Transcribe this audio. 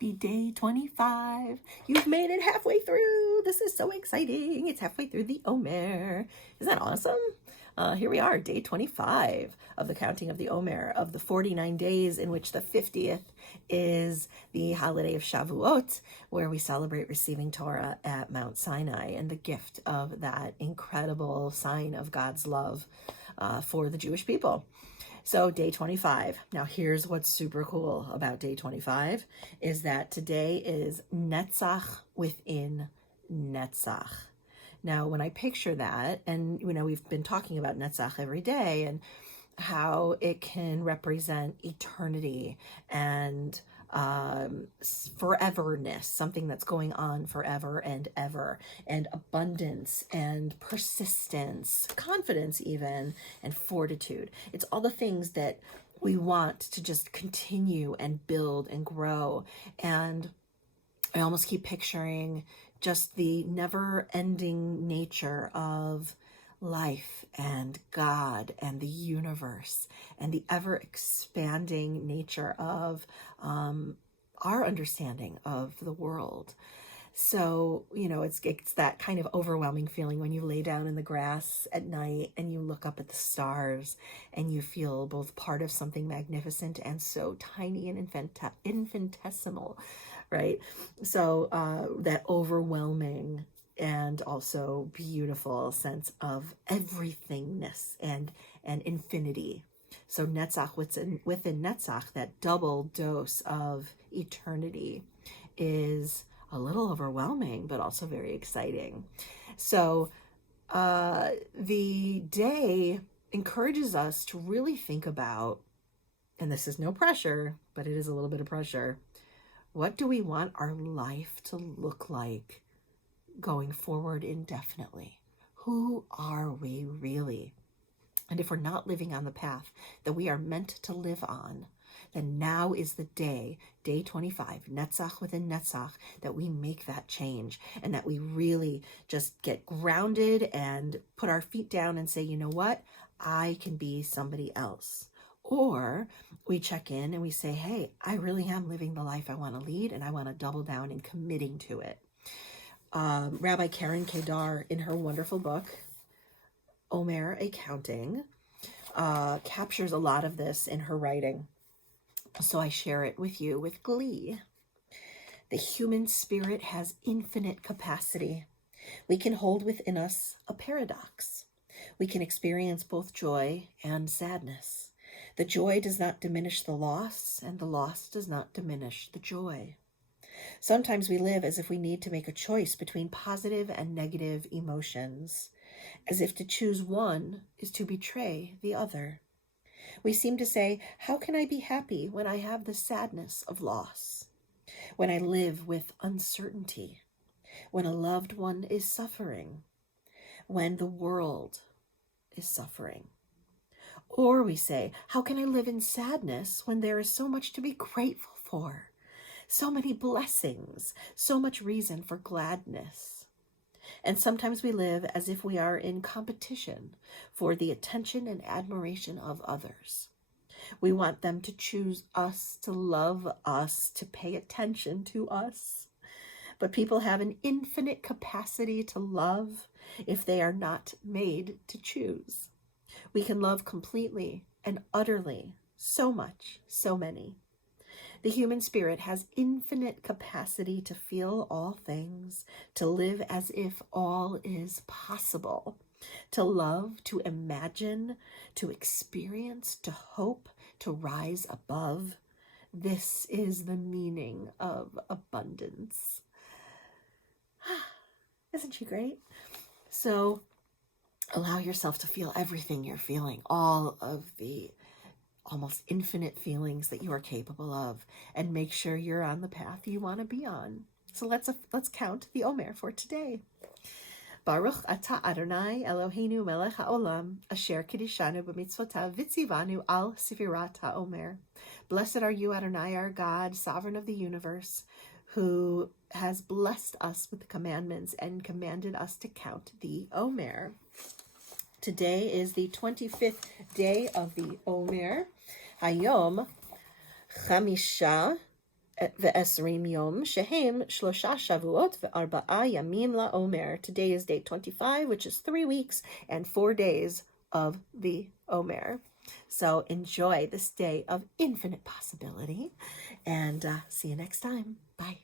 Happy day 25. You've made it halfway through. This is so exciting. It's halfway through the Omer. Isn't that awesome? Here we are, day 25 of the counting of the Omer, of the 49 days in which the 50th is the holiday of Shavuot, where we celebrate receiving Torah at Mount Sinai and the gift of that incredible sign of God's love for the Jewish people. So day 25. Now here's what's super cool about day 25 is that today is Netzach within Netzach. Now when I picture that, and we've been talking about Netzach every day and how it can represent eternity and foreverness, something that's going on forever and ever, and abundance and persistence, confidence even, and fortitude. It's all the things that we want to just continue and build and grow. And I almost keep picturing just the never-ending nature of life and God and the universe and the ever-expanding nature of our understanding of the world. So, it's that kind of overwhelming feeling when you lay down in the grass at night and you look up at the stars and you feel both part of something magnificent and so tiny and infinitesimal, right? So that overwhelming and also beautiful sense of everythingness and infinity. So Netzach, within Netzach, that double dose of eternity is a little overwhelming, but also very exciting. So the day encourages us to really think about, and this is no pressure, but it is a little bit of pressure, what do we want our life to look like going forward indefinitely? Who are we really? And if we're not living on the path that we are meant to live on, then now is the day 25, Netzach within Netzach, that we make that change and that we really just get grounded and put our feet down and say, you know what? I can be somebody else. Or we check in and we say, hey, I really am living the life I want to lead and I want to double down in committing to it. Rabbi Karen Kedar, in her wonderful book, Omer, A Counting, captures a lot of this in her writing. So I share it with you with glee. The human spirit has infinite capacity. We can hold within us a paradox. We can experience both joy and sadness. The joy does not diminish the loss, and the loss does not diminish the joy. Sometimes we live as if we need to make a choice between positive and negative emotions, as if to choose one is to betray the other. We seem to say, how can I be happy when I have the sadness of loss? When I live with uncertainty? When a loved one is suffering? When the world is suffering? Or we say, how can I live in sadness when there is so much to be grateful for? So many blessings, so much reason for gladness. And sometimes we live as if we are in competition for the attention and admiration of others. We want them to choose us, to love us, to pay attention to us. But people have an infinite capacity to love if they are not made to choose. We can love completely and utterly, so much, so many. The human spirit has infinite capacity to feel all things, to live as if all is possible, to love, to imagine, to experience, to hope, to rise above. This is the meaning of abundance. Isn't she great? So allow yourself to feel everything you're feeling, all of the almost infinite feelings that you are capable of, and make sure you're on the path you want to be on. So let's count the Omer for today. Baruch atah Adonai Eloheinu melech haolam, asher kiddushanu b'mitzvotav v'tzivanu al sefirat haomer. Blessed are you, Adonai, our God, sovereign of the universe, who has blessed us with the commandments and commanded us to count the Omer. Today is the 25th day of the Omer. Hayom Chamisha ve'esrim yom shehem shlosha shavuot ve'arba'a yamim la'omer. Today is day 25, which is 3 weeks and 4 days of the Omer. So enjoy this day of infinite possibility, and see you next time. Bye.